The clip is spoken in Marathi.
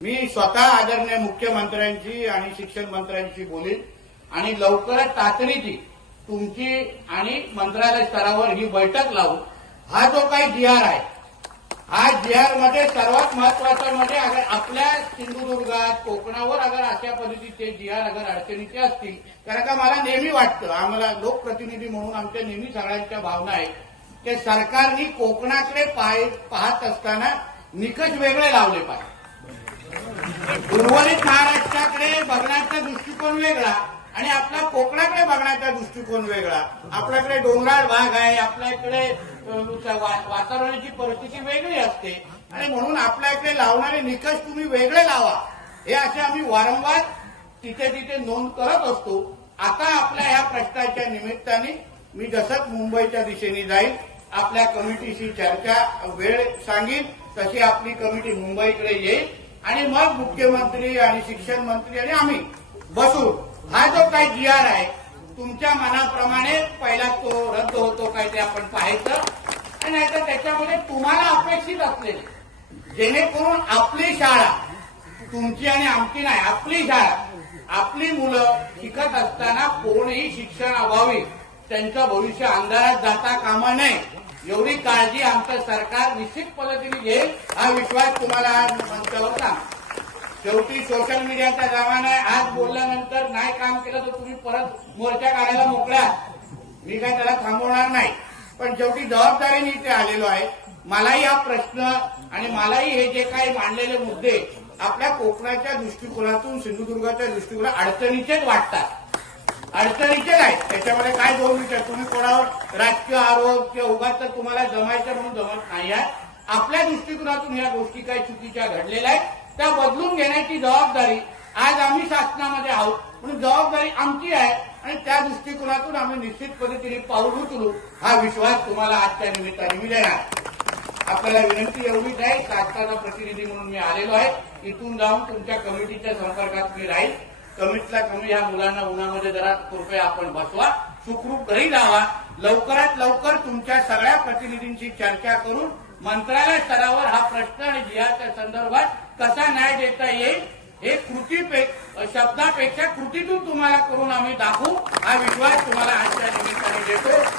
मी स्वतः आदरणीय मुख्यमंत्र्यांची आणि शिक्षण मंत्र्यांशी बोलीन आणि लवकरच तातडीची तुमची आणि मंत्रालय स्तरावर ही बैठक लावून हा जो काही जीआर आहे हा जी आरमध्ये सर्वात महत्वाचं म्हणजे अगर आपल्या सिंधुदुर्गात कोकणावर अगर अशा पद्धतीचे जीआर अगर अडचणीचे असतील कारण का मला नेहमी वाटतं आम्हाला लोकप्रतिनिधी म्हणून आमच्या नेहमी सगळ्यांच्या भावना आहेत की सरकारनी कोकणाकडे पाहत असताना निकष वेगळे लावले पाहिजे उर्वरित महाराष्ट्राकडे बघण्याचा दृष्टिकोन वेगळा आणि आपला कोकणाकडे बघण्याचा दृष्टिकोन वेगळा. आपल्याकडे डोंगराळ भाग आहे आपल्याकडे इकडे वा- वातावरणाची परिस्थिती वेगळी असते. आणि म्हणून आपल्याकडे लावणारे निकष तुम्ही वेगळे लावा. हे असे आम्ही वारंवार तिथे तिथे नोंद करत असतो. आता आपल्या ह्या प्रश्नाच्या निमित्ताने मी जसंच मुंबईच्या दिशेने जाईल आपल्या कमिटीशी चर्चा वेळ सांगेन तशी आपली कमिटी मुंबईकडे येईल. आणि मग मुख्यमंत्री आणि शिक्षण मंत्री आणि आम्ही बसून हा जो काही जी आर आहे तुमच्या मनाप्रमाणे पहिला तो रद्द होतो काय ते आपण पाहायचं. आणि नाहीतर त्याच्यामध्ये तुम्हाला अपेक्षित असलेले जेणेकरून आपली शाळा तुमची आणि आमची नाही आपली शाळा आपली मुलं शिकत असताना कोणीही शिक्षण अभावी त्यांचं भविष्य अंधारात जाता कामा नये. एवढी काळजी आमचं सरकार निश्चित पद्धतीने घेईल हा विश्वास तुम्हाला आज मंचावर सांग शेवटी सोशल मीडियाचा जमाना आहे. आज बोलल्यानंतर नाही काम केलं तर तुम्ही परत मोर्चा काढायला मोकळा. मी काय त्याला थांबवणार नाही. पण शेवटी जबाबदारीने इथे आलेलो आहे. मलाही हा प्रश्न आणि मलाही हे जे काही मांडलेले मुद्दे आपल्या कोकणाच्या दृष्टिकोनातून सिंधुदुर्गाच्या दृष्टिकोनात अडचणीचेच वाटतात. अडचणीचे आहेत त्याच्यामध्ये काय दोन विचार? तुम्ही कोणावर राजकीय आरोप किंवा उगाच तर तुम्हाला जमायचं म्हणून जमत नाही आहे. आपल्या दृष्टिकोनातून या गोष्टी काही चुकीच्या घडलेल्या आहेत. त्या बदलून घेण्याची जबाबदारी आज आम्ही शासनामध्ये आहोत. म्हणून जबाबदारी आमची आहे आणि त्या दृष्टिकोनातून आम्ही निश्चित पद्धतीने पाऊल उचलू हा विश्वास तुम्हाला आजच्या निमित्ताने मी देणार आपल्याला विनंती एवढीच आहे शासनाचा प्रतिनिधी म्हणून मी आलेलो आहे. इथून जाऊन तुमच्या कमिटीच्या संपर्कात मी राहील. कमीतला कमी ह्या मुलांना उन्हामध्ये जरा कृपया आपण बसवा. सुखरूप घरी लावा लवकरात लवकर तुमच्या सगळ्या प्रतिनिधींशी चर्चा करून मंत्रालय स्तरावर हा प्रश्न आणि जिहाच्या संदर्भात कसा न्याय देता येईल हे कृती शब्दापेक्षा कृतीतून तुम्हाला करून आम्ही दाखवू. हा विश्वास तुम्हाला आजच्या निमित्ताने देतो.